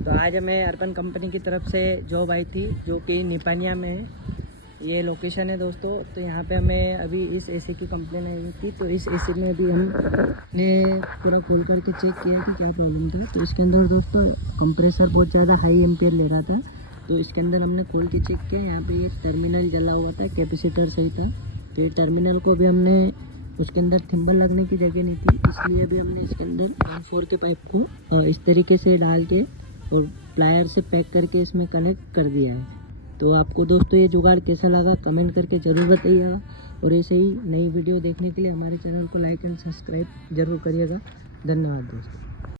तो आज हमें अर्पण कंपनी की तरफ से जॉब आई थी जो कि निपानिया में है। ये लोकेशन है दोस्तों। तो यहाँ पे हमें अभी इस एसी की कंप्लेन आई थी। तो इस एसी में अभी हमने पूरा खोल करके चेक किया कि क्या प्रॉब्लम था। तो इसके अंदर दोस्तों कंप्रेसर बहुत ज़्यादा हाई एम्पियर ले रहा था। तो इसके अंदर हमने खोल के चेक किया, यहाँ पे ये टर्मिनल जला हुआ था, कैपेसिटर सही था। तो ये टर्मिनल को भी हमने, उसके अंदर थिम्बल लगने की जगह नहीं थी, इसलिए भी हमने इसके अंदर 1/4 के पाइप को इस तरीके से डाल के और प्लायर से पैक करके इसमें कनेक्ट कर दिया है। तो आपको दोस्तों ये जुगाड़ कैसा लगा कमेंट करके ज़रूर बताइएगा। और ऐसे ही नई वीडियो देखने के लिए हमारे चैनल को लाइक एंड सब्सक्राइब ज़रूर करिएगा। धन्यवाद दोस्तों।